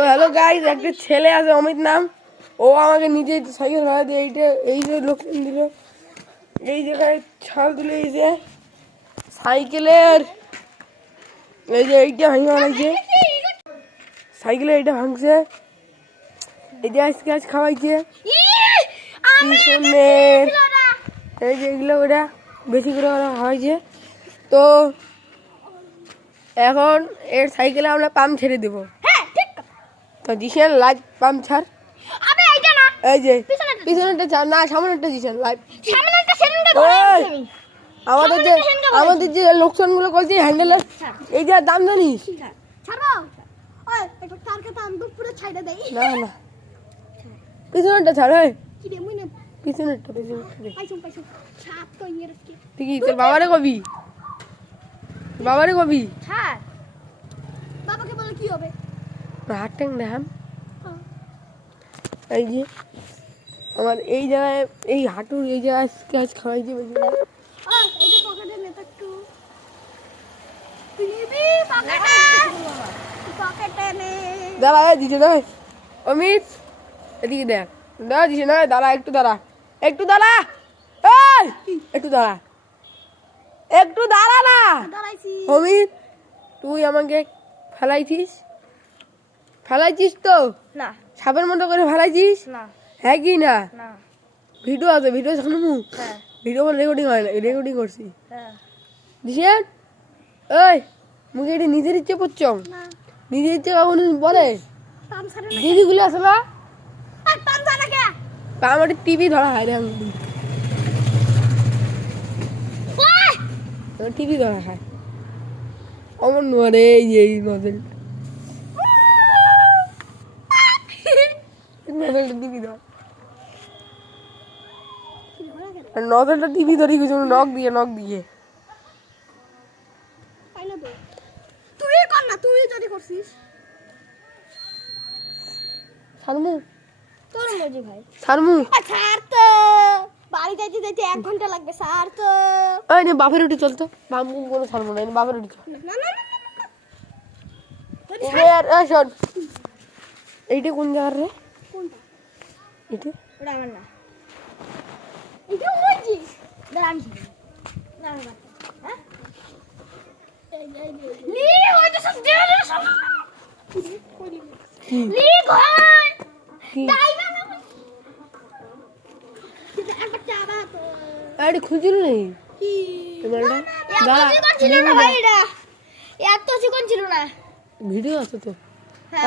তো hello guys, একটা ছেলে আছে অমিত নাম, ও আমাকে নিজে সাইকেল ভাড়া দিয়ে এই যে লোকসান দিল, এই জায়গায় ছাল তুলে এই যে সাইকেলের এই যে এইটা ভাঙা লাগছে, সাইকেলের এইটা ভাঙছে, এই যে স্ক্র্যাচ খাওয়াইছে পিছনের এই যে এগুলো ওটা বেশি করে ওরা খাওয়াইছে। তো এখন এর সাইকেলে আমরা পাম্প ছেড়ে দেবো। তো জিসেন লাইভ পাম্প ছাড়। এই যে পিছনেরটা ছাড় না, সামনেরটা জিসেন লাইভ। আমাদের যে লোকসানগুলো করছে হ্যান্ডেলের এই যে দাম জানিস না না, পিছনেরটা ছাড়। পিছনেরটা ঠিকই, তোর বাবারে কবি, বাবারে কবি বাবাকে বলে কি হবে? হাত ট্যাং দেখাম। এই যে আমার এই জায়গায় এই হাঁটুর এই জায়গায় স্ক্র্যাচ খাওয়াইছে বেশি। দাঁড়া দিছে না অমিত, এদিকে দেখ, দাঁড়া দিছে না, দাঁড়া একটু দাঁড়া, একটু দাঁড়া, একটু দাঁড়া, একটু দাঁড়া না অমিত। তুই আমাকে ফেলাইছিস তো না, সাপের মতো করে ফেলাইছিস না, হ্যাঁ কি না? না, ভিডিও আছে, ভিডিও শুনবো, হ্যাঁ, ভিডিও রেকর্ডিং হয় না, রেকর্ডিং করছি। হ্যাঁ, দিশেন ওই মুখে এটি নিজের ইচ্ছে করছ, নিজের ইচ্ছে কখনো বলে দিদিগুলি আসে না, আমার টিভি ধরা হয় রে, টিভি ধরা হয় আমার নরে এই নজলটা টিভি ধর, নজলটা টিভি ধরি কিছু নখ দিয়ে তুই কর না, তুই যদি করছিস সারমু তোর মর্জি ভাই। সারমু ছাড় তো, বাড়ি যাইতে 1 ঘন্টা লাগবে, ছাড় তো। ওই নে বাপের উঠে চলতো, বামু কোনো সারমু না, বাপের উঠে চল। না না না শোন, এইটা কোন জায়গার রে? কোনটা? এটা ওটা আমার না, এটা মর্জি। দাঁড়া আমি না না, হ্যাঁ লি ওই তো সব দে দে সব লি ঘর তাই না একবার চাবা তো আরে খুঁজিল নেই কি তোমারটা, দাঁড়া ছিল না ভাই, এটা এত চিকন ছিল না। ভিডিও আছে তো। হ্যাঁ।